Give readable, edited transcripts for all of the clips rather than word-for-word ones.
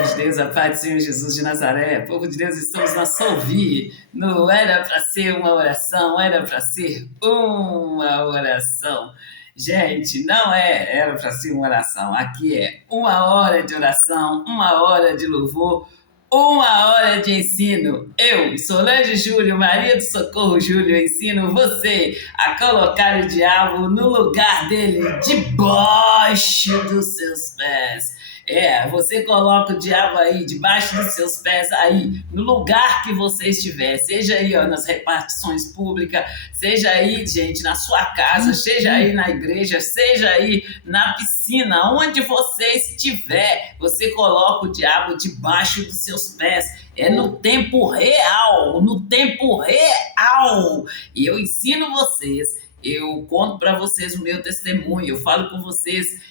povo de Deus, a paz do Senhor Jesus de Nazaré. Povo de Deus, estamos na Solvi. Não era para ser uma oração, era para ser uma oração. Gente, não era para ser uma oração. Aqui é 1 hora de oração, 1 hora de louvor, 1 hora de ensino. Eu, Solange Júlio, Maria do Socorro Júlio, ensino você a colocar o diabo no lugar dele, debaixo dos seus pés. Você coloca o diabo aí, debaixo dos seus pés, aí, no lugar que você estiver, seja aí, ó, nas repartições públicas, seja aí, gente, na sua casa, seja aí na igreja, seja aí na piscina, onde você estiver, você coloca o diabo debaixo dos seus pés. É no tempo real, no tempo real. E eu ensino vocês, eu conto para vocês o meu testemunho, eu falo com vocês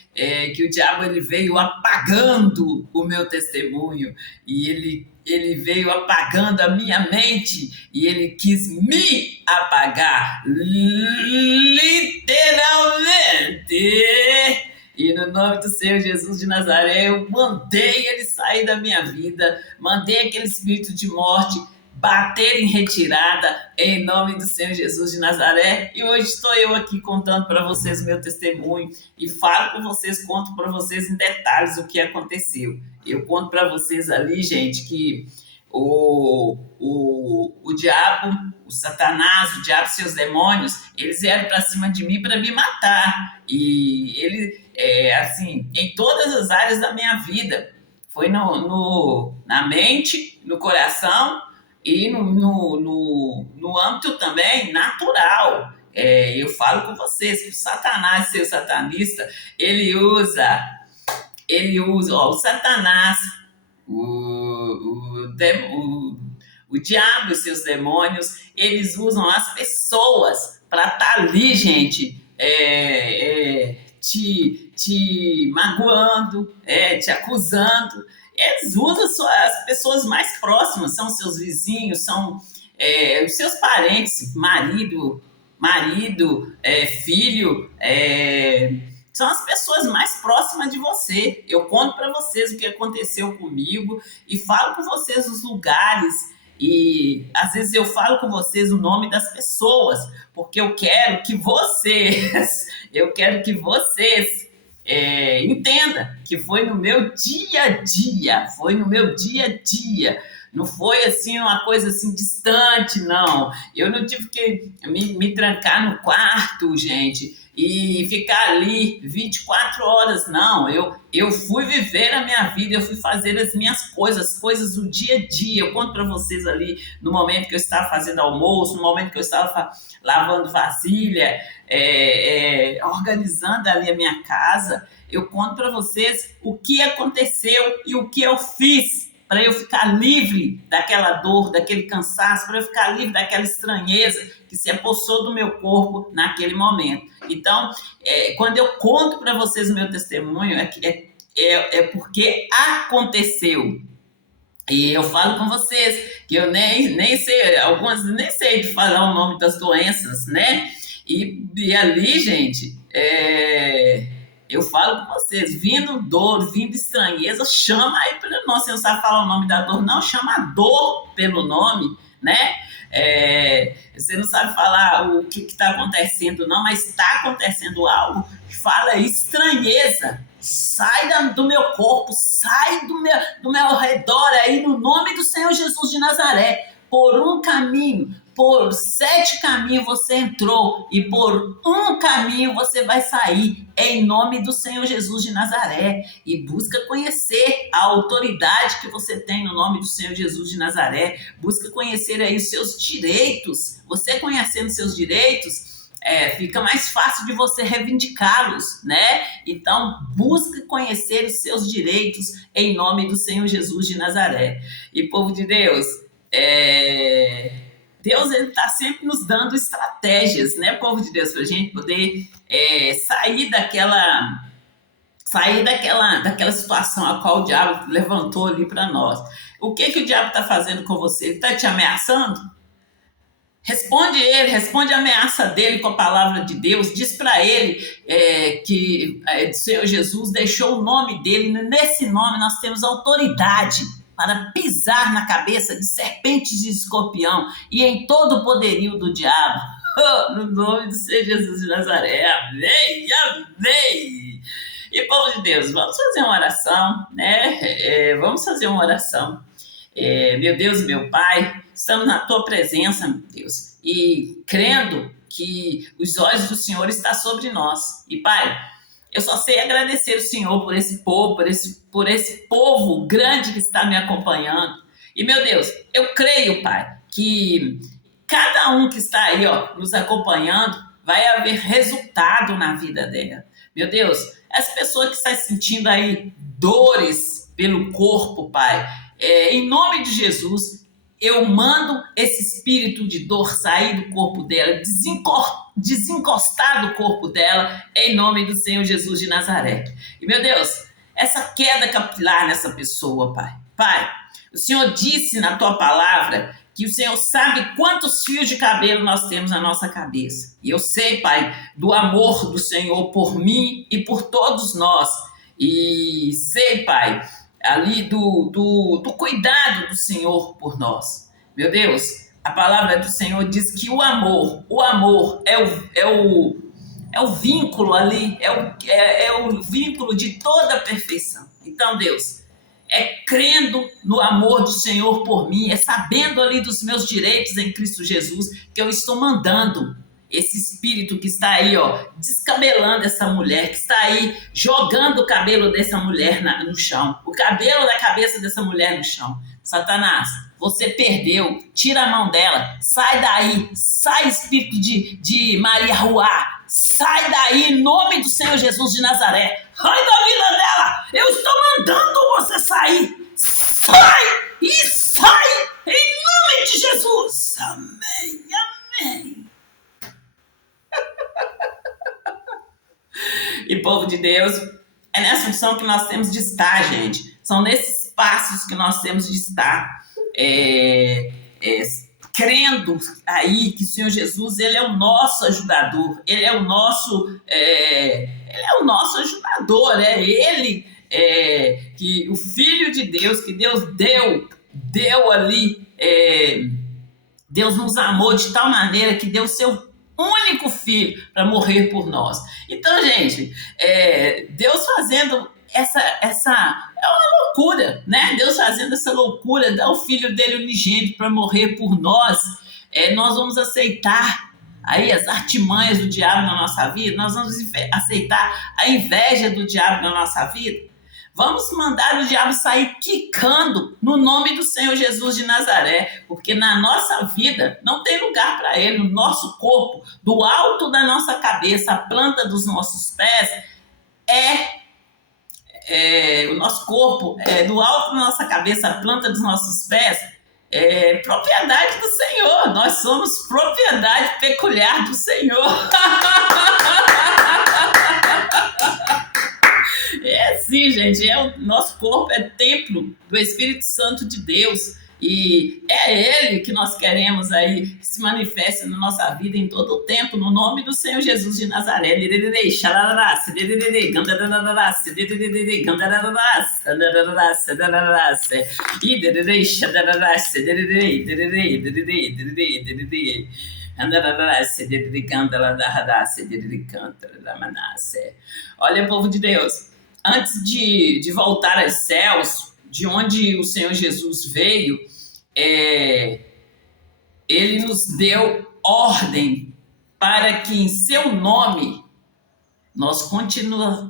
que o diabo ele veio apagando o meu testemunho e ele veio apagando a minha mente e ele quis me apagar, literalmente. E no nome do Senhor Jesus de Nazaré, eu mandei ele sair da minha vida, mandei aquele espírito de morte bater em retirada, em nome do Senhor Jesus de Nazaré. E hoje estou eu aqui contando para vocês o meu testemunho e falo com vocês, conto para vocês em detalhes o que aconteceu. Eu conto para vocês ali, gente, que o diabo, o Satanás, o diabo e seus demônios, eles vieram para cima de mim para me matar. E ele, assim, em todas as áreas da minha vida. Foi na mente, no coração e no âmbito também natural. Eu falo com vocês que o Satanás, seu satanista, ele usa ó, o Satanás, o diabo e seus demônios, eles usam as pessoas para estar ali, gente, te magoando, te acusando. Eles usam as pessoas mais próximas, são seus vizinhos, são os seus parentes, marido, filho, são as pessoas mais próximas de você. Eu conto para vocês o que aconteceu comigo e falo com vocês os lugares e às vezes eu falo com vocês o nome das pessoas, porque eu quero que vocês entenda que foi no meu dia a dia, não foi assim uma coisa assim distante, não. Eu não tive que me trancar no quarto, gente, e ficar ali 24 horas, não. Eu fui viver a minha vida, eu fui fazer as minhas coisas do dia a dia. Eu conto para vocês ali no momento que eu estava fazendo almoço, no momento que eu estava lavando vasilha, organizando ali a minha casa. Eu conto para vocês o que aconteceu e o que eu fiz para eu ficar livre daquela dor, daquele cansaço, para eu ficar livre daquela estranheza que se apossou do meu corpo naquele momento. Então, quando eu conto para vocês o meu testemunho, é porque aconteceu. E eu falo com vocês que eu nem sei, algumas nem sei de falar o nome das doenças, né? E ali, gente, eu falo com vocês, vindo dor, vindo estranheza, chama aí pelo nome. Você não sabe falar o nome da dor, não, chama a dor pelo nome, né? Você não sabe falar o que está acontecendo, não, mas está acontecendo algo. Fala estranheza, sai do meu corpo, sai do meu redor aí, no nome do Senhor Jesus de Nazaré. Por um caminho, por 7 caminhos você entrou e por um caminho você vai sair, em nome do Senhor Jesus de Nazaré. E busca conhecer a autoridade que você tem no nome do Senhor Jesus de Nazaré. Busca conhecer aí os seus direitos. Você conhecendo seus direitos, fica mais fácil de você reivindicá-los, né? Então, busque conhecer os seus direitos em nome do Senhor Jesus de Nazaré. E povo de Deus, Deus está sempre nos dando estratégias, né, povo de Deus, para a gente poder sair daquela situação a qual o diabo levantou ali para nós. O que o diabo está fazendo com você? Ele está te ameaçando? Responde ele, responde a ameaça dele com a palavra de Deus. Diz para ele que o Senhor Jesus deixou o nome dele. Nesse nome nós temos autoridade para pisar na cabeça de serpentes e escorpião e em todo o poderio do diabo. Oh, no nome do Senhor Jesus de Nazaré. Amém, amém. E povo de Deus, vamos fazer uma oração, né? Vamos fazer uma oração. Meu Deus, meu Pai, estamos na Tua presença, meu Deus, e crendo que os olhos do Senhor estão sobre nós. E, Pai, eu só sei agradecer o Senhor por esse povo, por esse povo grande que está me acompanhando. E, meu Deus, eu creio, Pai, que cada um que está aí, ó, nos acompanhando, vai haver resultado na vida dela. Meu Deus, essa pessoa que está sentindo aí dores pelo corpo, Pai, em nome de Jesus, eu mando esse espírito de dor sair do corpo dela, desencostar do corpo dela, em nome do Senhor Jesus de Nazaré. E, meu Deus, essa queda capilar nessa pessoa, Pai. Pai, o Senhor disse na Tua palavra que o Senhor sabe quantos fios de cabelo nós temos na nossa cabeça. E eu sei, Pai, do amor do Senhor por mim e por todos nós. E sei, Pai, ali do cuidado do Senhor por nós. Meu Deus, a palavra do Senhor diz que o amor é o vínculo ali, é o vínculo de toda a perfeição. Então, Deus, crendo no amor do Senhor por mim, sabendo ali dos meus direitos em Cristo Jesus, que eu estou mandando esse espírito que está aí, ó, descabelando essa mulher, que está aí jogando o cabelo dessa mulher no chão, o cabelo da cabeça dessa mulher no chão. Satanás, você perdeu, tira a mão dela, sai daí, sai espírito de Maria Ruá, sai daí em nome do Senhor Jesus de Nazaré, sai da vida dela, eu estou mandando você sair, sai e sai em nome de Jesus, amém, amém. E povo de Deus, é nessa função que nós temos de estar, gente. São nesses passos que nós temos de estar. Crendo aí que o Senhor Jesus, Ele é o nosso ajudador. Ele é o nosso ajudador. É Ele, que o Filho de Deus, que Deus deu ali. Deus nos amou de tal maneira que deu o seu único filho para morrer por nós. Então, gente, Deus fazendo essa é uma loucura, né? Deus fazendo essa loucura, dá o filho dele unigênito para morrer por nós. Nós vamos aceitar aí as artimanhas do diabo na nossa vida, nós vamos aceitar a inveja do diabo na nossa vida. Vamos mandar o diabo sair quicando no nome do Senhor Jesus de Nazaré, porque na nossa vida não tem lugar para ele, no nosso corpo, do alto da nossa cabeça, a planta dos nossos pés, o nosso corpo, do alto da nossa cabeça, a planta dos nossos pés, propriedade do Senhor. Nós somos propriedade peculiar do Senhor. Sim, gente, o nosso corpo é templo do Espírito Santo de Deus e é Ele que nós queremos aí que se manifeste na nossa vida em todo o tempo, no nome do Senhor Jesus de Nazaré. Olha, povo de Deus, antes de voltar aos céus, de onde o Senhor Jesus veio, ele nos deu ordem para que em seu nome nós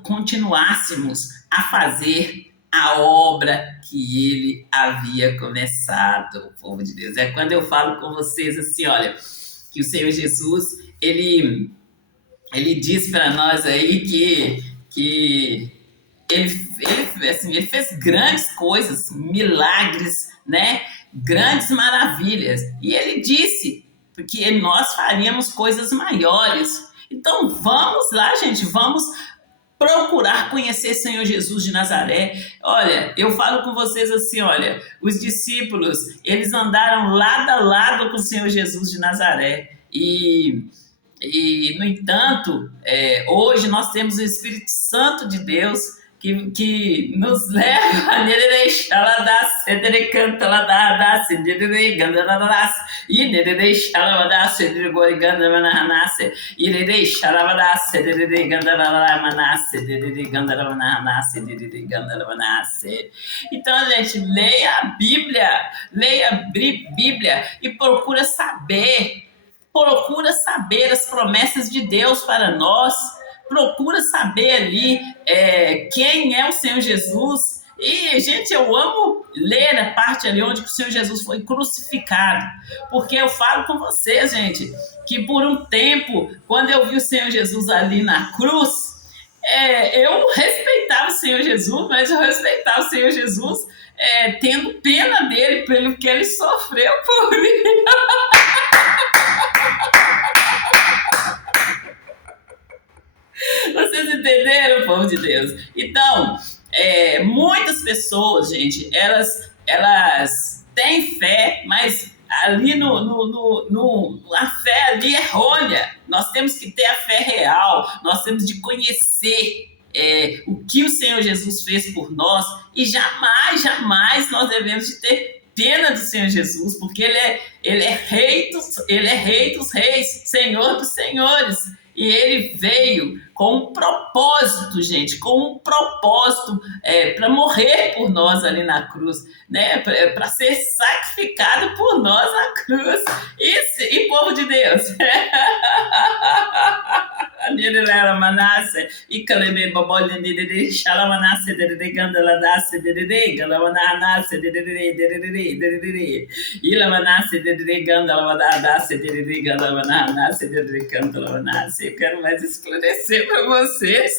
continuássemos a fazer a obra que ele havia começado, povo de Deus. É quando eu falo com vocês assim, olha, que o Senhor Jesus, ele diz para nós aí que ele fez grandes coisas, milagres, né? Grandes maravilhas. E ele disse que nós faríamos coisas maiores. Então vamos lá, gente, vamos procurar conhecer Senhor Jesus de Nazaré. Olha, eu falo com vocês assim, olha, os discípulos, eles andaram lado a lado com o Senhor Jesus de Nazaré. No entanto, hoje nós temos o Espírito Santo de Deus que nos leva a então, gente, leia a Bíblia e procura saber as promessas de Deus para nós, procura saber ali quem é o Senhor Jesus. E, gente, eu amo ler a parte ali onde o Senhor Jesus foi crucificado, porque eu falo com vocês, gente, que por um tempo, quando eu vi o Senhor Jesus ali na cruz, eu respeitava o Senhor Jesus, mas eu respeitava o Senhor Jesus tendo pena dele pelo que ele sofreu por mim. Vocês entenderam, povo de Deus? Então, muitas pessoas, gente, elas têm fé, mas ali a fé ali é errônea. Nós temos que ter a fé real, nós temos de conhecer o que o Senhor Jesus fez por nós, e jamais nós devemos de ter pena do Senhor Jesus, porque ele é rei dos reis, Senhor dos senhores. E ele veio com um propósito, gente, com um propósito para morrer por nós ali na cruz, né? Para ser sacrificado por nós na cruz. E povo de Deus. Eu quero mais esclarecer para vocês.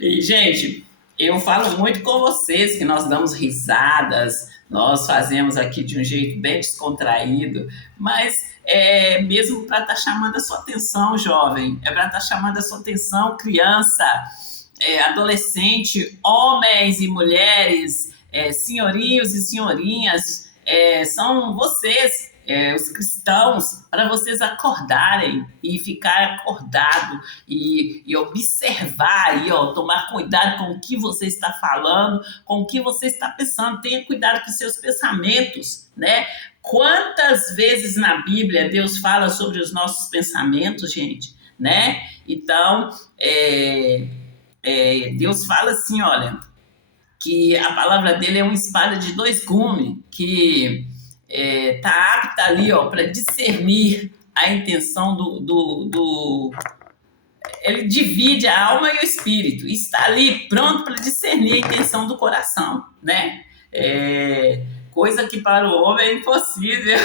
E, gente, eu falo muito com vocês que nós damos risadas, nós fazemos aqui de um jeito bem descontraído, mas é mesmo para estar chamando a sua atenção, jovem, é para estar chamando a sua atenção, criança, adolescente, homens e mulheres, senhorinhos e senhorinhas, são vocês, os cristãos, para vocês acordarem e ficar acordado e observar aí, tomar cuidado com o que você está falando, com o que você está pensando. Tenha cuidado com seus pensamentos, né? Quantas vezes na Bíblia Deus fala sobre os nossos pensamentos, gente, né? Então, Deus fala assim, olha, que a palavra dele é uma espada de dois gumes, que está apta ali, para discernir a intenção ele divide a alma e o espírito, e está ali pronto para discernir a intenção do coração, né? Coisa que para o homem é impossível.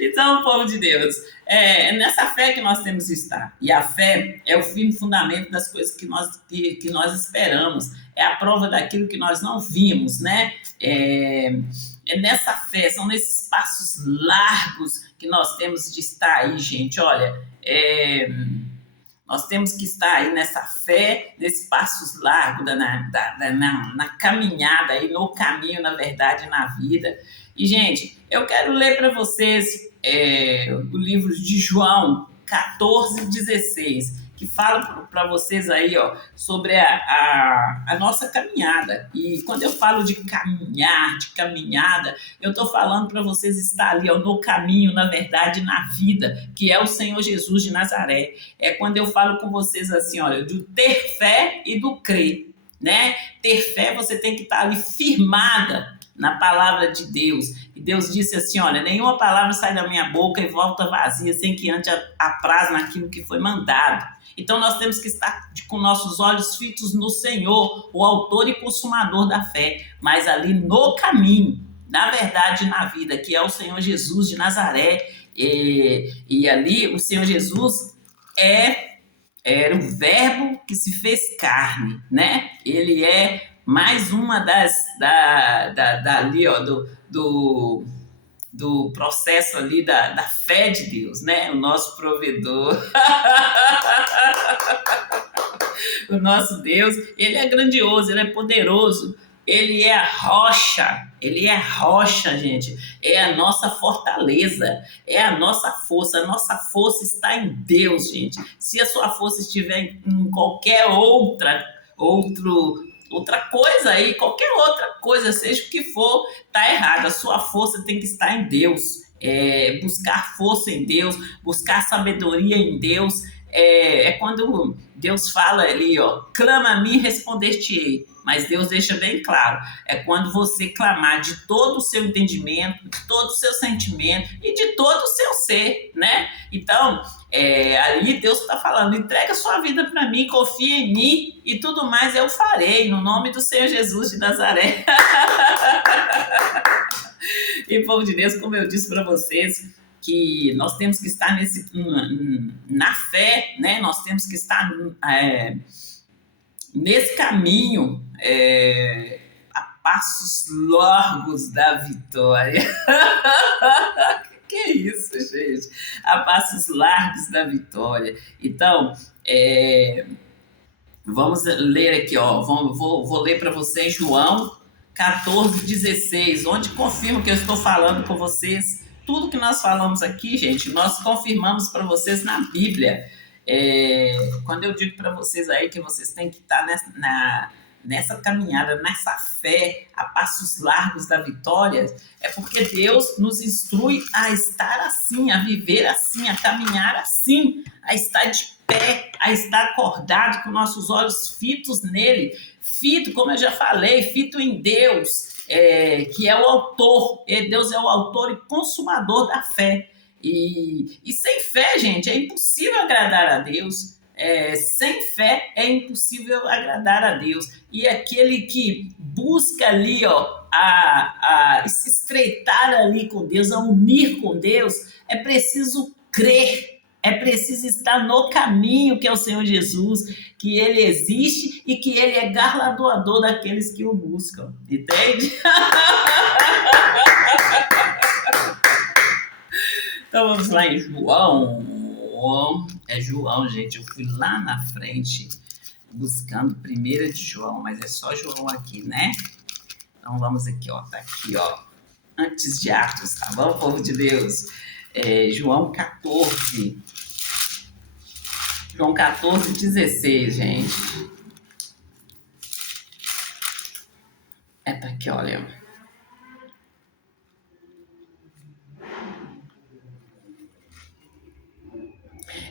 Então, povo de Deus, é nessa fé que nós temos que estar. E a fé é o firme fundamento das coisas que nós esperamos. É a prova daquilo que nós não vimos, né? É nessa fé, são nesses passos largos que nós temos de estar aí, gente. Olha, nós temos que estar aí nessa fé, nesses passos largos na caminhada, aí, no caminho, na verdade, na vida. E, gente, eu quero ler para vocês o livro de João 14:16, que fala para vocês aí, sobre a nossa caminhada. E quando eu falo de caminhada, eu estou falando para vocês estar ali, no caminho, na verdade, na vida, que é o Senhor Jesus de Nazaré. É quando eu falo com vocês assim, olha, do ter fé e do crer, né? Ter fé, você tem que estar ali firmada na palavra de Deus. E Deus disse assim, olha, nenhuma palavra sai da minha boca e volta vazia, sem que antes apraz naquilo que foi mandado. Então nós temos que estar com nossos olhos fitos no Senhor, o autor e consumador da fé, mas ali no caminho, na verdade, na vida, que é o Senhor Jesus de Nazaré. E ali o Senhor Jesus era o verbo que se fez carne, né? Ele é mais uma do processo ali da fé de Deus, né? O nosso provedor. O nosso Deus, ele é grandioso, ele é poderoso, ele é rocha, gente, é a nossa fortaleza, é a nossa força está em Deus, gente. Se a sua força estiver em qualquer outra coisa aí, qualquer outra coisa, seja o que for, tá errado. A sua força tem que estar em Deus. Buscar força em Deus, buscar sabedoria em Deus. Quando Deus fala ali, ó, clama a mim, responder-te-ei. Mas Deus deixa bem claro, é quando você clamar de todo o seu entendimento, de todo o seu sentimento e de todo o seu ser, né? Então, ali Deus está falando, entrega sua vida para mim, confia em mim e tudo mais eu farei, no nome do Senhor Jesus de Nazaré. E, povo de Deus, como eu disse para vocês, que nós temos que estar na fé, né? Nós temos que estar nesse caminho a passos largos da vitória. Que isso, gente? A passos largos da vitória. Então, vamos ler aqui, ó. Vou ler para vocês João 14:16, onde confirma que eu estou falando com vocês. Tudo que nós falamos aqui, gente, nós confirmamos para vocês na Bíblia. Quando eu digo para vocês aí que vocês têm que estar nessa caminhada, nessa fé, a passos largos da vitória, é porque Deus nos instrui a estar assim, a viver assim, a caminhar assim, a estar de pé, a estar acordado com nossos olhos fitos nele, fito, como eu já falei, fito em Deus, que é o autor, Deus é o autor e consumador da fé. E sem fé, gente, é impossível agradar a Deus. Sem fé é impossível agradar a Deus. E aquele que busca ali, ó, a se estreitar ali com Deus, a unir com Deus, é preciso crer, é preciso estar no caminho que é o Senhor Jesus, que ele existe e que ele é galardoador daqueles que o buscam. Entende? Então vamos lá em João. É João, gente. Eu fui lá na frente buscando 1 de João, mas é só João aqui, né? Então vamos aqui, ó. Tá aqui, ó. Antes de Atos, tá bom, povo de Deus? João 14. João 14:16, gente. Tá aqui, olha.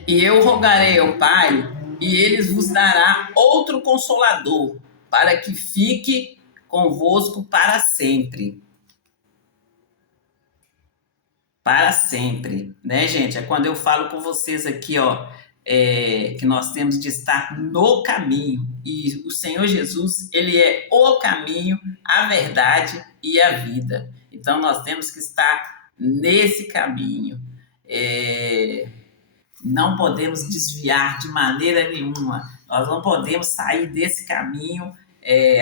E eu rogarei ao Pai, e ele vos dará outro Consolador, para que fique convosco para sempre. Para sempre, né, gente? É quando eu falo com vocês aqui, ó, que nós temos de estar no caminho. E o Senhor Jesus, ele é o caminho, a verdade e a vida. Então, nós temos que estar nesse caminho. Não podemos desviar de maneira nenhuma. Nós não podemos sair desse caminho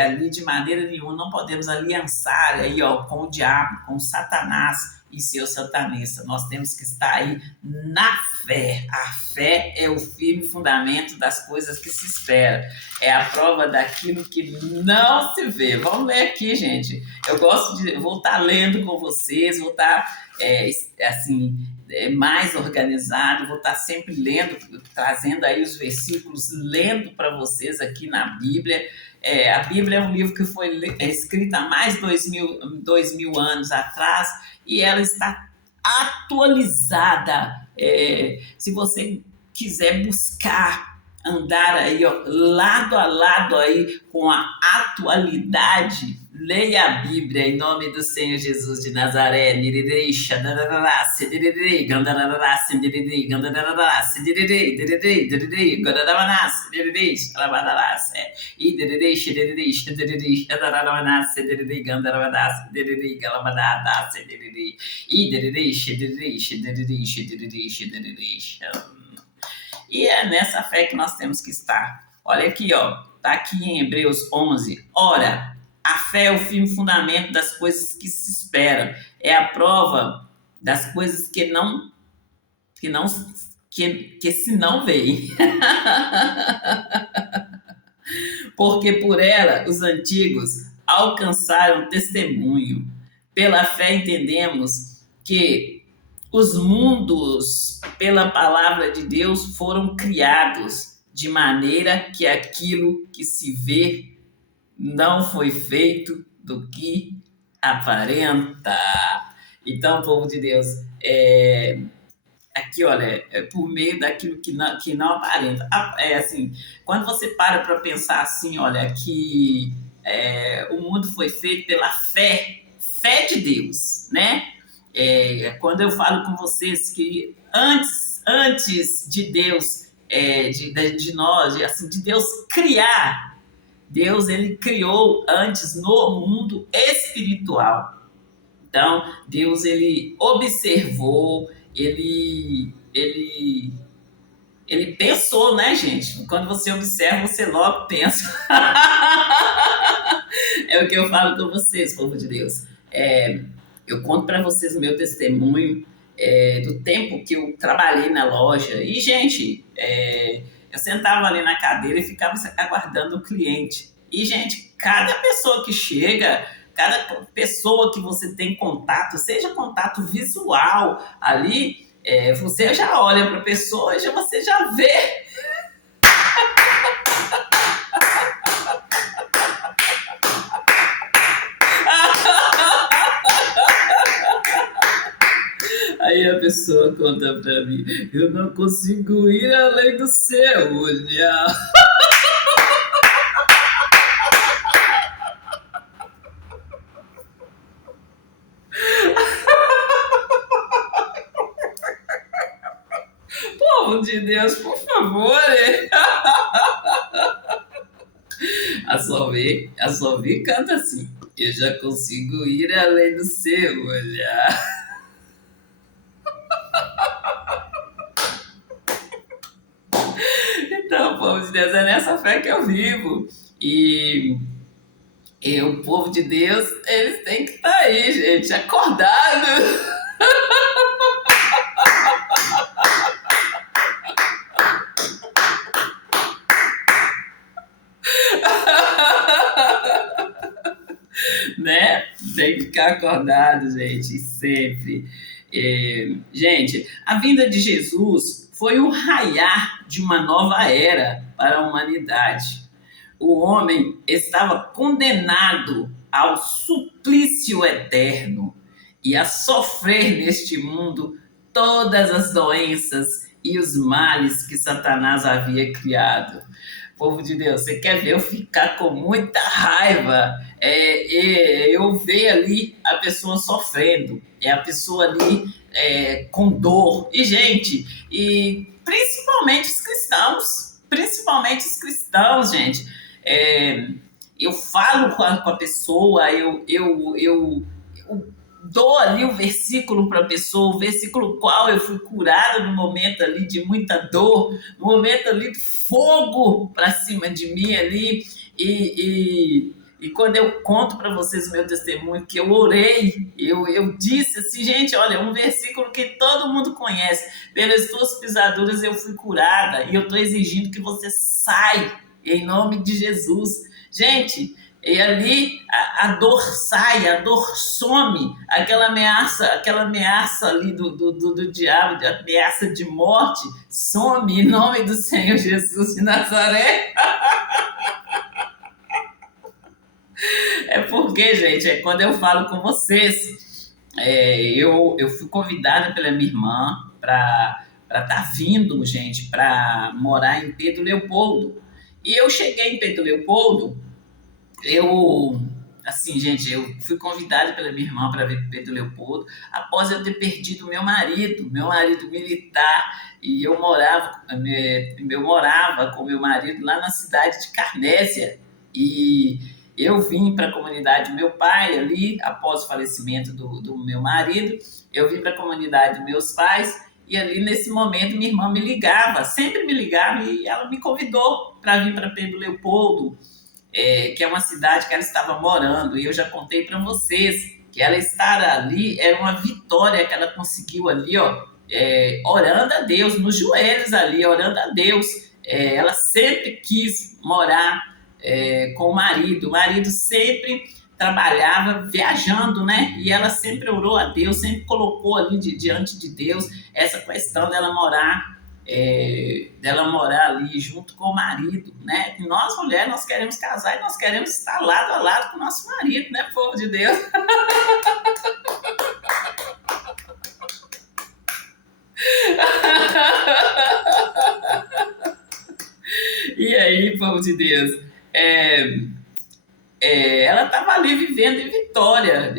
ali de maneira nenhuma. Não podemos aliançar aí, ó, com o diabo, com Satanás e seu satanista. Nós temos que estar aí na fé. A fé é o firme fundamento das coisas que se esperam. É a prova daquilo que não se vê. Vamos ler aqui, gente. Vou estar lendo com vocês, vou estar mais organizado, vou estar sempre lendo, trazendo aí os versículos, lendo para vocês aqui na Bíblia. A Bíblia é um livro que foi escrito há mais de 2000 anos atrás e ela está atualizada. Se você quiser buscar, andar aí, ó, lado a lado aí com a atualidade, leia a Bíblia em nome do Senhor Jesus de Nazaré. E é nessa fé que nós temos que estar. Olha aqui, ó, tá aqui em Hebreus 11. Ora, a fé é o firme fundamento das coisas que se esperam. É a prova das coisas que não que se não veem. Porque por ela os antigos alcançaram testemunho. Pela fé entendemos que os mundos, pela palavra de Deus, foram criados de maneira que aquilo que se vê não foi feito do que aparenta. Então, povo de Deus, aqui, olha, é por meio daquilo que não aparenta. É assim, quando você para pensar assim, olha, que o mundo foi feito pela fé de Deus, né? Quando eu falo com vocês que antes de Deus, de nós, assim, de Deus criar, Deus ele criou antes no mundo espiritual. Então, Deus ele observou, ele pensou, né, gente? Quando você observa, você logo pensa. É o que eu falo com vocês, povo de Deus. Eu conto para vocês o meu testemunho do tempo que eu trabalhei na loja. E, gente, eu sentava ali na cadeira e ficava aguardando o cliente. E, gente, cada pessoa que chega, cada pessoa que você tem contato, seja contato visual ali, você já olha para a pessoa e você já vê. Aí a pessoa conta para mim, eu não consigo ir além do seu olhar. Povo de Deus, por favor. A Solvê canta assim, eu já consigo ir além do seu olhar. Então, povo de Deus, é nessa fé que eu vivo. E o povo de Deus, eles têm que estar aí, gente, acordado. Né? Tem que ficar acordado, gente, sempre. Gente, a vinda de Jesus foi o raiar de uma nova era para a humanidade. O homem estava condenado ao suplício eterno e a sofrer neste mundo todas as doenças e os males que Satanás havia criado. Povo de Deus, você quer ver eu ficar com muita raiva? Eu ver ali a pessoa sofrendo, a pessoa ali com dor. E, gente, principalmente os cristãos, gente. Eu falo com a pessoa, eu dou ali o versículo para a pessoa, o versículo qual eu fui curado no momento ali de muita dor, no momento ali de fogo para cima de mim ali, e quando eu conto para vocês o meu testemunho, que eu orei, eu disse assim, gente, olha, um versículo que todo mundo conhece, pelas tuas pisaduras eu fui curada, e eu estou exigindo que você saia, em nome de Jesus. Gente, e ali a dor sai, a dor some, aquela ameaça ali do diabo, a ameaça de morte, some em nome do Senhor Jesus de Nazaré. É porque, gente, quando eu falo com vocês, eu fui convidada pela minha irmã para estar vindo, gente, para morar em Pedro Leopoldo. E eu cheguei em Pedro Leopoldo, assim, gente, eu fui convidada pela minha irmã para vir para Pedro Leopoldo, após eu ter perdido meu marido militar, e eu morava com meu marido lá na cidade de Carnésia, e eu vim para a comunidade do meu pai ali, após o falecimento do meu marido, eu vim para a comunidade dos meus pais, e ali nesse momento minha irmã me ligava, sempre me ligava, e ela me convidou para vir para Pedro Leopoldo, que é uma cidade que ela estava morando, e eu já contei para vocês que ela estar ali era uma vitória que ela conseguiu ali, ó, orando a Deus, nos joelhos ali, orando a Deus. Ela sempre quis morar com o marido sempre trabalhava viajando, né? E ela sempre orou a Deus, sempre colocou ali diante de Deus essa questão dela morar ali junto com o marido, né? E nós mulheres, nós queremos casar e nós queremos estar lado a lado com o nosso marido, né, povo de Deus? E aí, povo de Deus, é, ela estava ali vivendo em Vitória.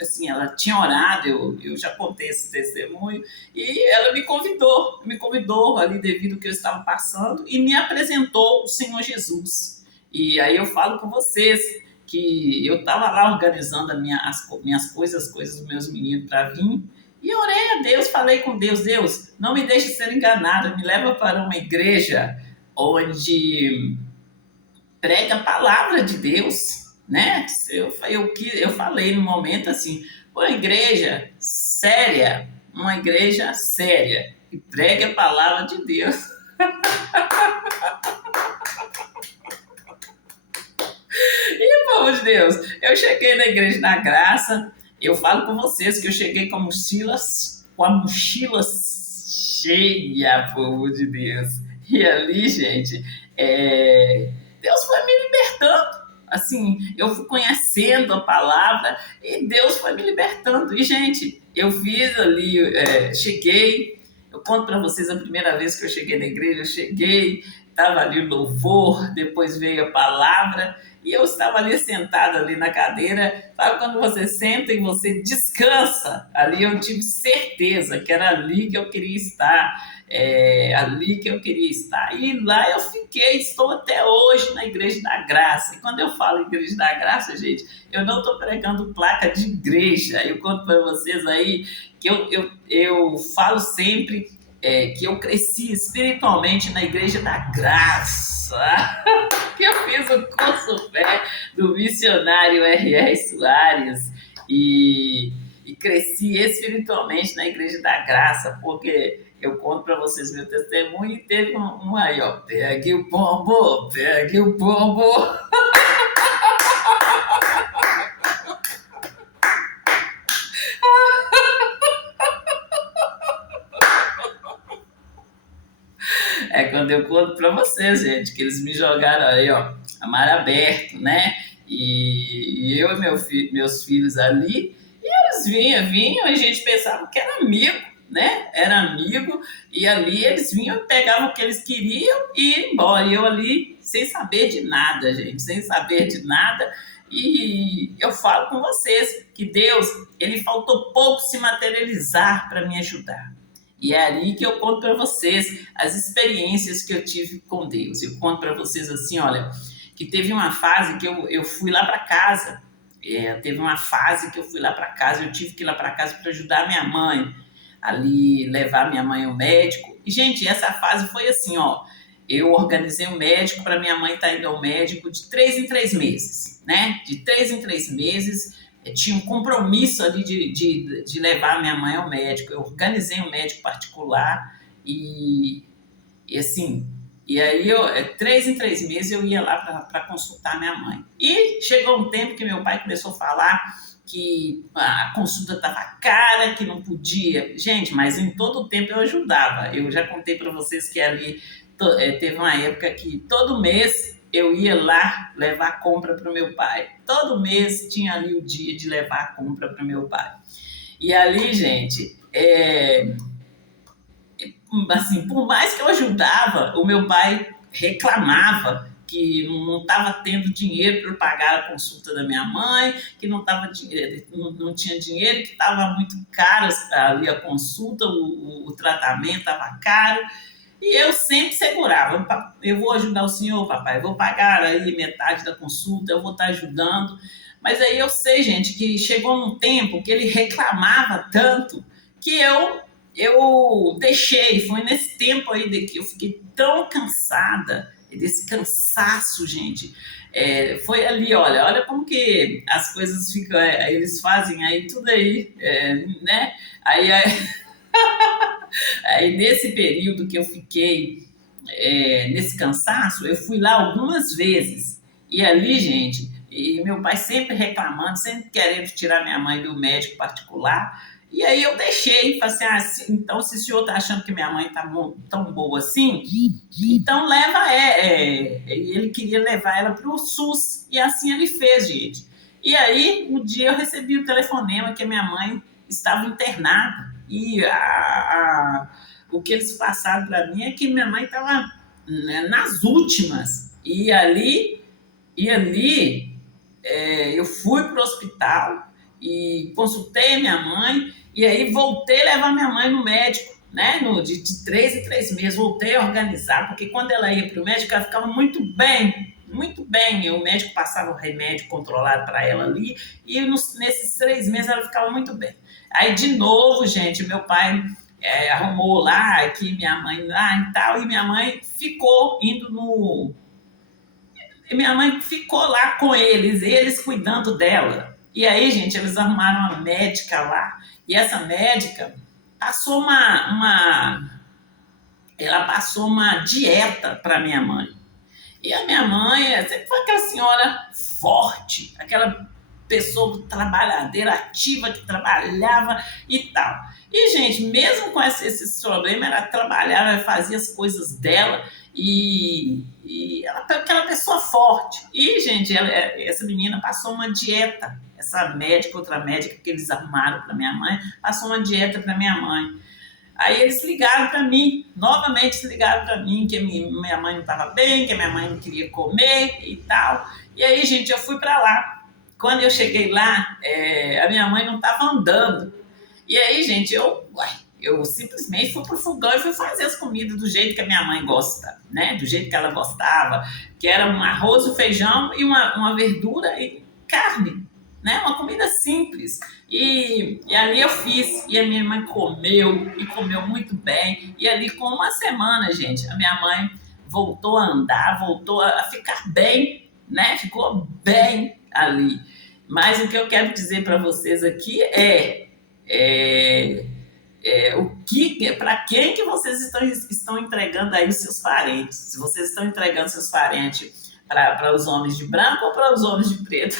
Assim, ela tinha orado, eu já contei esse testemunho, e ela me convidou ali devido ao que eu estava passando e me apresentou o Senhor Jesus. E aí eu falo com vocês que eu estava lá organizando as minhas coisas, as coisas dos meus meninos para vir, e orei a Deus, falei com Deus, Deus, não me deixe ser enganada, me leva para uma igreja onde prega a palavra de Deus, né? Eu falei no momento assim, uma igreja séria, que prega a palavra de Deus. E, povo de Deus, eu cheguei na igreja da graça, eu falo com vocês que eu cheguei com a mochila cheia, povo de Deus. E ali, gente, Deus foi me libertando. Assim, eu fui conhecendo a palavra e Deus foi me libertando. E, gente, eu fiz ali, cheguei, eu conto para vocês a primeira vez que eu cheguei na igreja, eu cheguei, estava ali o louvor, depois veio a palavra, e eu estava ali sentada ali na cadeira. Sabe quando você senta e você descansa? Ali eu tive certeza que era ali que eu queria estar. Ali que eu queria estar. E lá eu fiquei, estou até hoje na Igreja da Graça. E quando eu falo Igreja da Graça, gente, eu não estou pregando placa de igreja. Eu conto para vocês aí que eu falo sempre que eu cresci espiritualmente na Igreja da Graça. Que eu fiz o curso fé do missionário R.R. Soares e cresci espiritualmente na Igreja da Graça, porque eu conto para vocês meu testemunho e teve um aí, ó, pegue o pombo, pegue o pombo. Quando eu conto para vocês, gente, que eles me jogaram aí, ó, a mar aberto, né? E eu e meus filhos ali, e eles vinham, e a gente pensava que era amigo, né? Era amigo, e ali eles vinham, pegavam o que eles queriam e iam embora. E eu ali, sem saber de nada, gente, sem saber de nada. E eu falo com vocês que Deus, ele faltou pouco se materializar para me ajudar. E é ali que eu conto para vocês as experiências que eu tive com Deus. Eu conto para vocês assim, olha, que teve uma fase que eu fui lá para casa. Teve uma fase que eu fui lá para casa, eu tive que ir lá para casa para ajudar minha mãe, ali levar minha mãe ao médico. E, gente, essa fase foi assim, ó, eu organizei um médico para minha mãe estar indo ao médico de 3 em 3 meses, né? De 3 em 3 meses, tinha um compromisso ali de levar minha mãe ao médico. Eu organizei um médico particular e assim, e aí 3 em 3 meses eu ia lá para consultar minha mãe. E chegou um tempo que meu pai começou a falar que a consulta estava cara, que não podia. Gente, mas em todo o tempo eu ajudava. Eu já contei para vocês que ali teve uma época que todo mês eu ia lá levar compra para o meu pai. Todo mês tinha ali o dia de levar compra para o meu pai. E ali, gente, assim, por mais que eu ajudava, o meu pai reclamava que não estava tendo dinheiro para pagar a consulta da minha mãe, que não tinha dinheiro, que estava muito caro ali a consulta, o tratamento estava caro. E eu sempre segurava, eu vou ajudar o senhor, papai, eu vou pagar aí metade da consulta, eu vou estar ajudando. Mas aí eu sei, gente, que chegou um tempo que ele reclamava tanto que eu deixei. Foi nesse tempo aí que eu fiquei tão cansada, desse cansaço, gente. Foi ali, olha como que as coisas ficam, eles fazem aí tudo aí, né? Aí, aí nesse período que eu fiquei nesse cansaço, eu fui lá algumas vezes. E ali, gente, e meu pai sempre reclamando, sempre querendo tirar minha mãe do médico particular. E aí eu deixei, falei assim, então se o senhor está achando que minha mãe está tão boa assim, então leva, e ele queria levar ela para o SUS, e assim ele fez, gente. E aí, um dia eu recebi o telefonema que a minha mãe estava internada, e o que eles passaram para mim é que minha mãe estava, né, nas últimas, e ali eu fui para o hospital e consultei a minha mãe, e aí voltei a levar minha mãe no médico, né? De 3 em 3 meses, voltei a organizar, porque quando ela ia para o médico, ela ficava muito bem, muito bem. O médico passava o remédio controlado para ela ali, e nesses 3 meses ela ficava muito bem. Aí, de novo, gente, meu pai arrumou lá, que minha mãe lá e tal, e minha mãe ficou indo no. E minha mãe ficou lá com eles cuidando dela. E aí, gente, eles arrumaram uma médica lá, e essa médica passou ela passou uma dieta para minha mãe. E a minha mãe sempre foi aquela senhora forte, aquela pessoa trabalhadeira, ativa, que trabalhava e tal. E, gente, mesmo com esses problemas, ela trabalhava, ela fazia as coisas dela, e ela é aquela pessoa forte. E, gente, essa menina passou uma dieta, essa médica, outra médica que eles arrumaram para minha mãe, passou uma dieta para minha mãe. Aí eles ligaram para mim, novamente ligaram para mim que minha mãe não estava bem, que a minha mãe não queria comer e tal. E aí, gente, eu fui para lá. Quando eu cheguei lá, a minha mãe não estava andando. E aí, gente, eu simplesmente fui pro fogão e fui fazer as comidas do jeito que a minha mãe gosta, né? Do jeito que ela gostava, que era um arroz, um feijão e uma verdura e carne, né? Uma comida simples. E ali eu fiz, e a minha mãe comeu, e comeu muito bem. E ali, com uma semana, gente, a minha mãe voltou a andar, voltou a ficar bem, né? Ficou bem ali. Mas o que eu quero dizer para vocês aqui para quem que vocês estão entregando aí os seus parentes? Se vocês estão entregando seus parentes para os homens de branco ou para os homens de preto?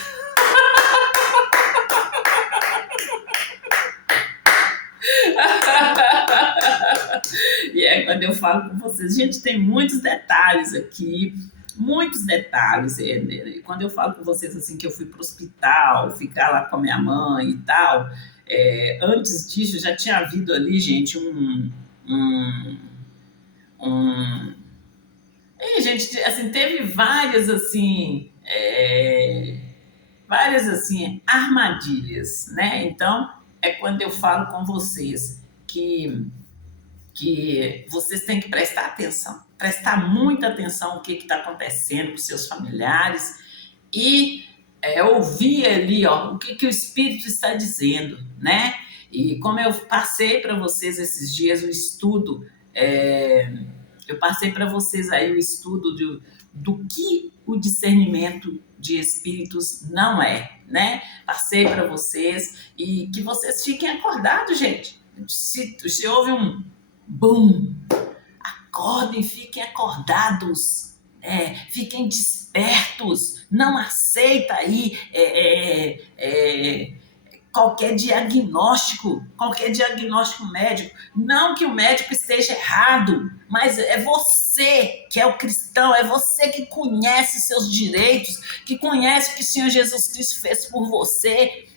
E quando eu falo com vocês, gente, tem muitos detalhes aqui, muitos detalhes. Quando eu falo com vocês assim que eu fui para o hospital, ficar lá com a minha mãe e tal, antes disso já tinha havido ali, gente, gente, assim, teve várias assim armadilhas, né? Então quando eu falo com vocês que vocês têm que prestar atenção, prestar muita atenção no que está acontecendo com seus familiares e ouvir ali, o que o Espírito está dizendo, né? E como eu passei para vocês esses dias o estudo, eu passei para vocês aí o estudo do que o discernimento de espíritos não é, né? Passei para vocês e que vocês fiquem acordados, gente. Se houve um bum, acordem, fiquem acordados, fiquem despertos, não aceita aí qualquer diagnóstico médico. Não que o médico esteja errado, mas é você que é o cristão, é você que conhece seus direitos, que conhece o que o Senhor Jesus Cristo fez por você.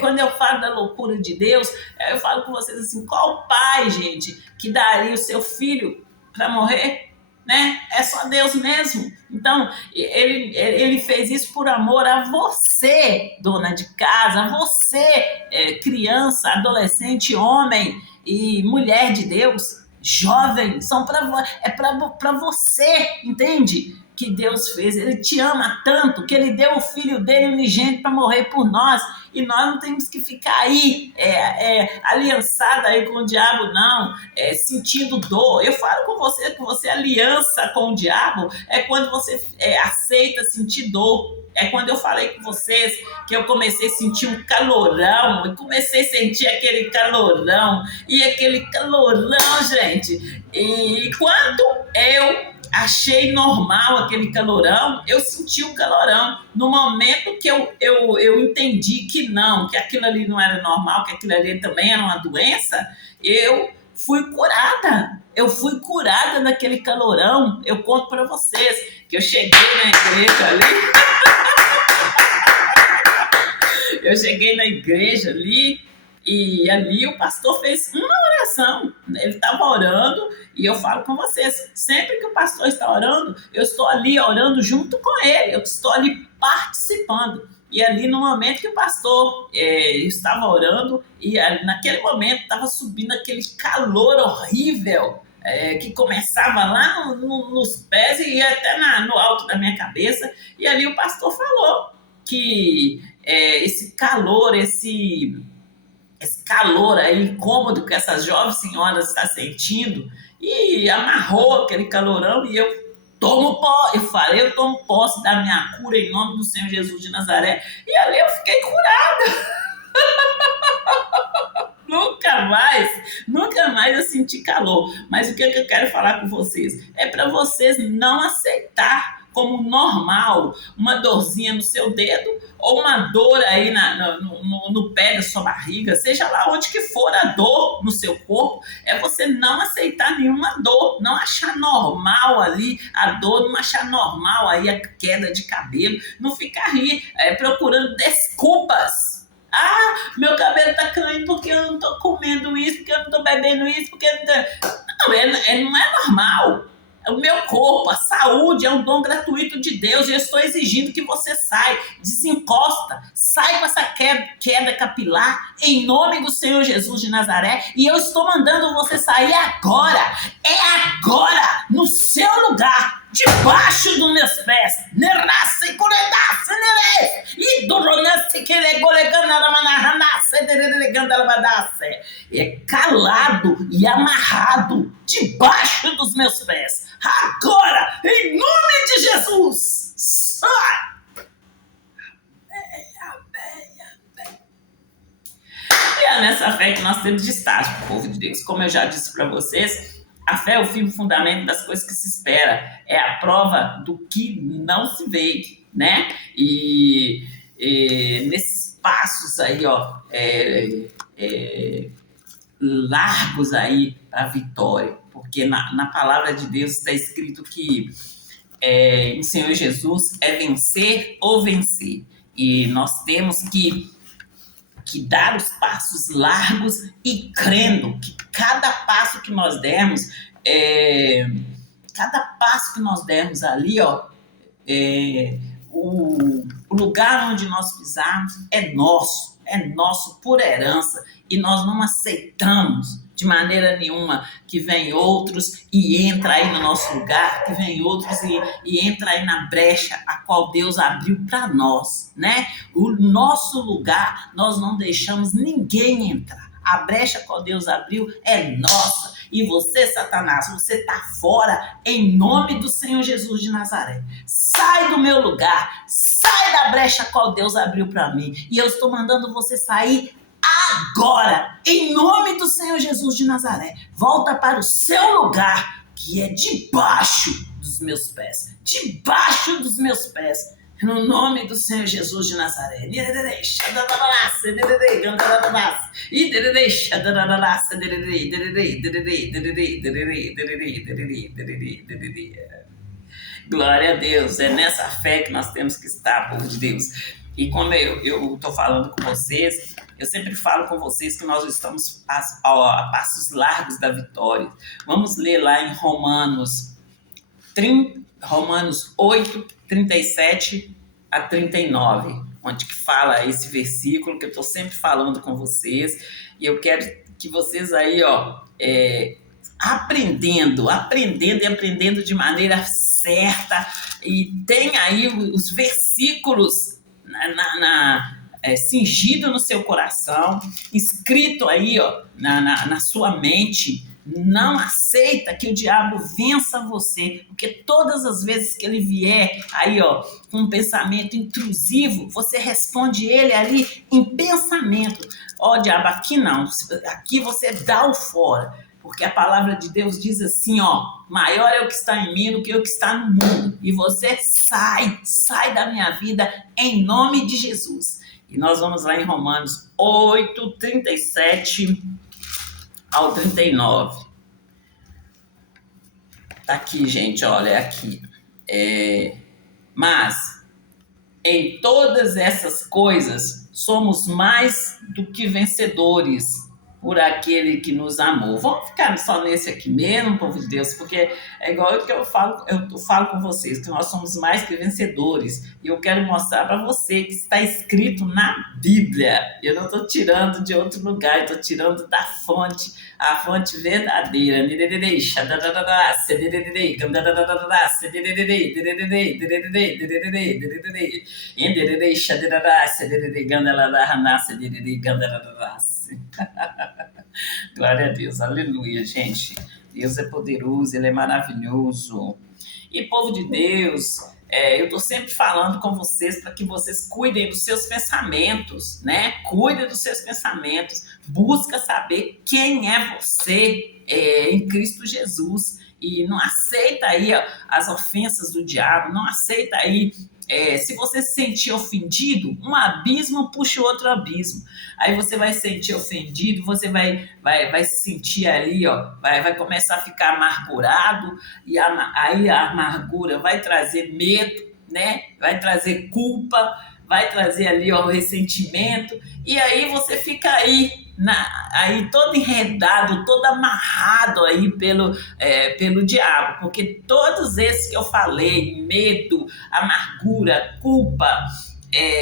Quando eu falo da loucura de Deus, eu falo com vocês assim, qual pai, gente, que daria o seu filho para morrer? Né? É só Deus mesmo. Então, ele fez isso por amor a você, dona de casa, a você, criança, adolescente, homem e mulher de Deus. jovem, é para você, entende? Que Deus fez, Ele te ama tanto que Ele deu o Filho dele unigênito para morrer por nós, e nós não temos que ficar aí aliançada aí com o diabo, não, sentindo dor. Eu falo com você que você aliança com o diabo quando você aceita sentir dor. É quando eu falei com vocês que eu comecei a sentir um calorão, eu comecei a sentir aquele calorão, e aquele calorão, gente, e quando eu achei normal aquele calorão, eu senti o calorão. No momento que eu entendi que não, que aquilo ali não era normal, que aquilo ali também era uma doença, eu fui curada. Eu fui curada daquele calorão. Eu conto para vocês que eu cheguei na igreja ali. Eu cheguei na igreja ali, e ali o pastor fez uma oração. Ele estava orando, e eu falo com vocês, sempre que o pastor está orando, eu estou ali orando junto com ele, eu estou ali participando. E ali no momento que o pastor estava orando, e naquele momento estava subindo aquele calor horrível, que começava lá nos pés e ia até no alto da minha cabeça. E ali o pastor falou que esse calor aí, incômodo que essas jovens senhoras estão sentindo, e amarrou aquele calorão, e eu tomo posse da minha cura em nome do Senhor Jesus de Nazaré, e ali eu fiquei curada. Nunca mais eu senti calor. Mas o que eu quero falar com vocês? É para vocês não aceitar como normal uma dorzinha no seu dedo, ou uma dor aí no pé da sua barriga, seja lá onde que for a dor no seu corpo, você não aceitar nenhuma dor, não achar normal ali a dor, não achar normal aí a queda de cabelo, não ficar aí procurando desculpas. Meu cabelo tá caindo porque eu não tô comendo isso, porque eu não tô bebendo isso, porque eu não tô... Não é normal. O meu corpo, a saúde é um dom gratuito de Deus, e eu estou exigindo que você desencosta, sai com essa queda capilar, em nome do Senhor Jesus de Nazaré, e eu estou mandando você sair agora, agora, no seu lugar, debaixo dos meus pés, calado e amarrado debaixo dos meus pés, agora, em nome de Jesus, sai! E é nessa fé que nós temos de estar, povo de Deus. Como eu já disse para vocês, a fé é o firme fundamento das coisas que se espera, é a prova do que não se vê, né? E nesses passos aí, largos aí para a vitória, porque na palavra de Deus está escrito que o Senhor Jesus é vencer ou vencer, e nós temos que dar os passos largos e crendo que cada passo que nós dermos ali, o lugar onde nós pisarmos é nosso por herança, e nós não aceitamos de maneira nenhuma que vem outros e entra aí no nosso lugar, que vem outros e entra aí na brecha a qual Deus abriu para nós, né? O nosso lugar, nós não deixamos ninguém entrar. A brecha a qual Deus abriu é nossa. E você, Satanás, você está fora em nome do Senhor Jesus de Nazaré. Sai do meu lugar, sai da brecha a qual Deus abriu para mim. E eu estou mandando você sair agora, em nome do Senhor Jesus de Nazaré. Volta para o seu lugar, que é debaixo dos meus pés. Debaixo dos meus pés. No nome do Senhor Jesus de Nazaré. Glória a Deus. É nessa fé que nós temos que estar, povo de Deus. E como eu estou falando com vocês, eu sempre falo com vocês que nós estamos a passos largos da vitória. Vamos ler lá em Romanos 8, 37 a 39, onde que fala esse versículo que eu estou sempre falando com vocês. E eu quero que vocês aí, aprendendo e aprendendo de maneira certa. E tem aí os versículos cingido no seu coração, escrito aí, ó, na sua mente. Não aceita que o diabo vença você, porque todas as vezes que ele vier aí, ó, com um pensamento intrusivo, você responde ele ali em pensamento. Ó, diabo, aqui não, aqui você dá o fora, porque a palavra de Deus diz assim, ó, maior é o que está em mim do que o que está no mundo, e você sai da minha vida em nome de Jesus. E nós vamos lá em Romanos 8, 37 ao 39. Tá aqui, gente, olha, aqui. Mas, em todas essas coisas, somos mais do que vencedores por aquele que nos amou. Vamos ficar só nesse aqui mesmo, povo de Deus, porque é igual que eu falo com vocês, que nós somos mais que vencedores. E eu quero mostrar para você que está escrito na Bíblia. Eu não estou tirando de outro lugar, estou tirando da fonte, a fonte verdadeira. Glória a Deus, aleluia, gente. Deus é poderoso, Ele é maravilhoso. E povo de Deus, eu estou sempre falando com vocês para que vocês cuidem dos seus pensamentos, né? Cuidem dos seus pensamentos. Busca saber quem é você em Cristo Jesus. E não aceita aí ó, as ofensas do diabo, não aceita aí. Se você se sentir ofendido, um abismo puxa outro abismo. Aí você vai se sentir ofendido, você vai se sentir ali, ó, vai começar a ficar amargurado, e aí a amargura vai trazer medo, né? Vai trazer culpa, vai trazer ali ó, o ressentimento, e aí você fica aí todo enredado, todo amarrado aí pelo diabo, porque todos esses que eu falei, medo, amargura, culpa,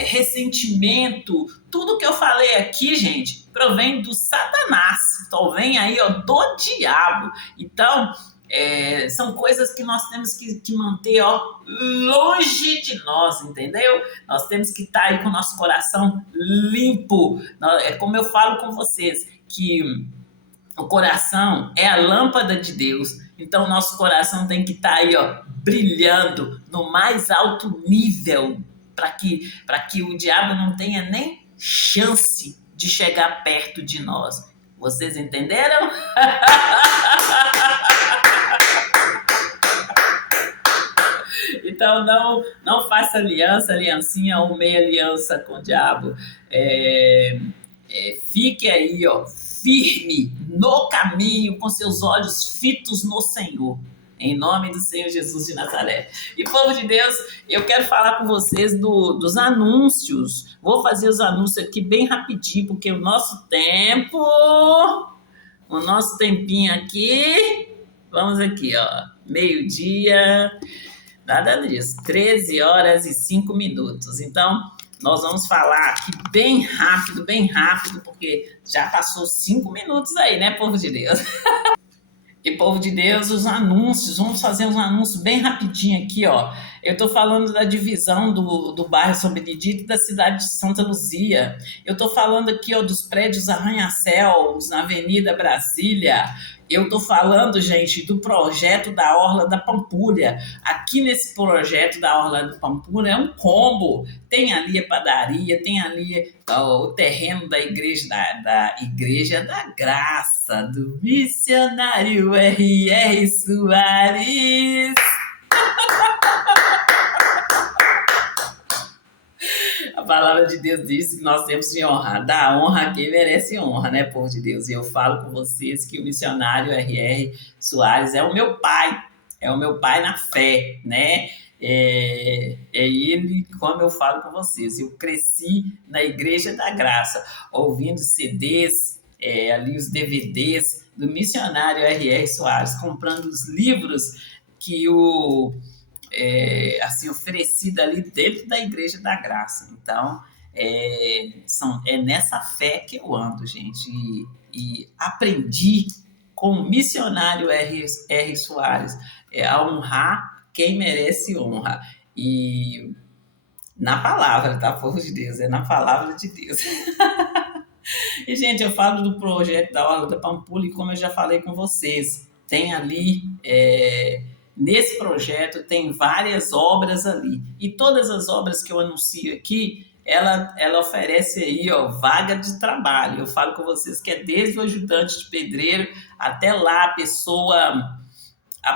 ressentimento, tudo que eu falei aqui, gente, provém do Satanás, então vem aí ó, do diabo. Então são coisas que nós temos que manter ó, longe de nós, entendeu? Nós temos que estar aí com o nosso coração limpo. É como eu falo com vocês, que o coração é a lâmpada de Deus. Então, nosso coração tem que estar aí, ó, brilhando no mais alto nível, para que o diabo não tenha nem chance de chegar perto de nós. Vocês entenderam? Então, não faça aliancinha ou meia aliança com o diabo. Fique aí, ó, firme no caminho, com seus olhos fitos no Senhor. Em nome do Senhor Jesus de Nazaré. E, povo de Deus, eu quero falar com vocês dos anúncios. Vou fazer os anúncios aqui bem rapidinho, porque o nosso tempinho aqui, vamos aqui, ó, meio-dia, nada disso, 13 horas e 5 minutos. Então, nós vamos falar aqui bem rápido, porque já passou 5 minutos aí, né, povo de Deus? E, povo de Deus, os anúncios, vamos fazer uns anúncios bem rapidinho aqui, ó. Eu estou falando da divisão do bairro São Benedito e da cidade de Santa Luzia. Eu estou falando aqui, ó, dos prédios arranha-céus na Avenida Brasília. Eu estou falando, gente, do projeto da Orla da Pampulha. Aqui nesse projeto da Orla da Pampulha é um combo. Tem ali a padaria, tem ali o terreno da Igreja da Igreja da Graça, do missionário R.R. Soares. A palavra de Deus diz que nós temos que honrar, dar honra a quem merece honra, né, povo de Deus? E eu falo com vocês que o missionário R.R. Soares é o meu pai na fé, né? É ele, como eu falo com vocês, eu cresci na Igreja da Graça, ouvindo CDs, ali os DVDs do missionário R.R. Soares, comprando os livros que assim, oferecida ali dentro da Igreja da Graça. Então, é nessa fé que eu ando, gente. E aprendi com o missionário R. Soares, a honrar quem merece honra. E na palavra, tá, povo de Deus? É na palavra de Deus. E, gente, eu falo do projeto da Orla da Pampulha e como eu já falei com vocês, tem ali, nesse projeto, tem várias obras ali. E todas as obras que eu anuncio aqui, ela oferece aí, ó, vaga de trabalho. Eu falo com vocês que é desde o ajudante de pedreiro até lá a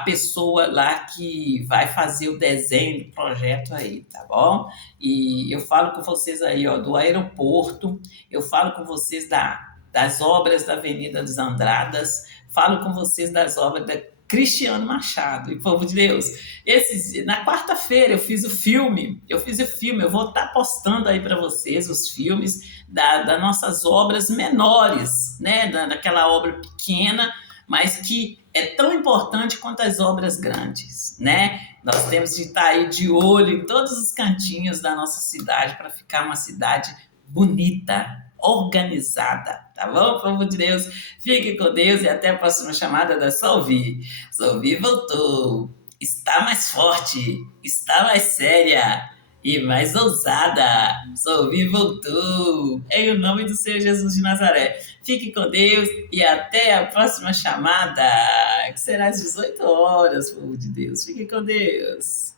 pessoa lá que vai fazer o desenho do projeto aí, tá bom? E eu falo com vocês aí, ó, do aeroporto, eu falo com vocês das obras da Avenida dos Andradas, falo com vocês das obras da Cristiano Machado, e povo de Deus, na quarta-feira eu vou estar postando aí para vocês os filmes das nossas obras menores, né, daquela obra pequena, mas que é tão importante quanto as obras grandes, né? Nós temos de estar aí de olho em todos os cantinhos da nossa cidade para ficar uma cidade bonita, organizada, tá bom, povo de Deus? Fique com Deus e até a próxima chamada da Solvi. Solvi voltou, está mais forte, está mais séria e mais ousada. Solvi voltou, em o nome do Senhor Jesus de Nazaré. Fique com Deus e até a próxima chamada, que será às 18 horas, povo de Deus. Fique com Deus.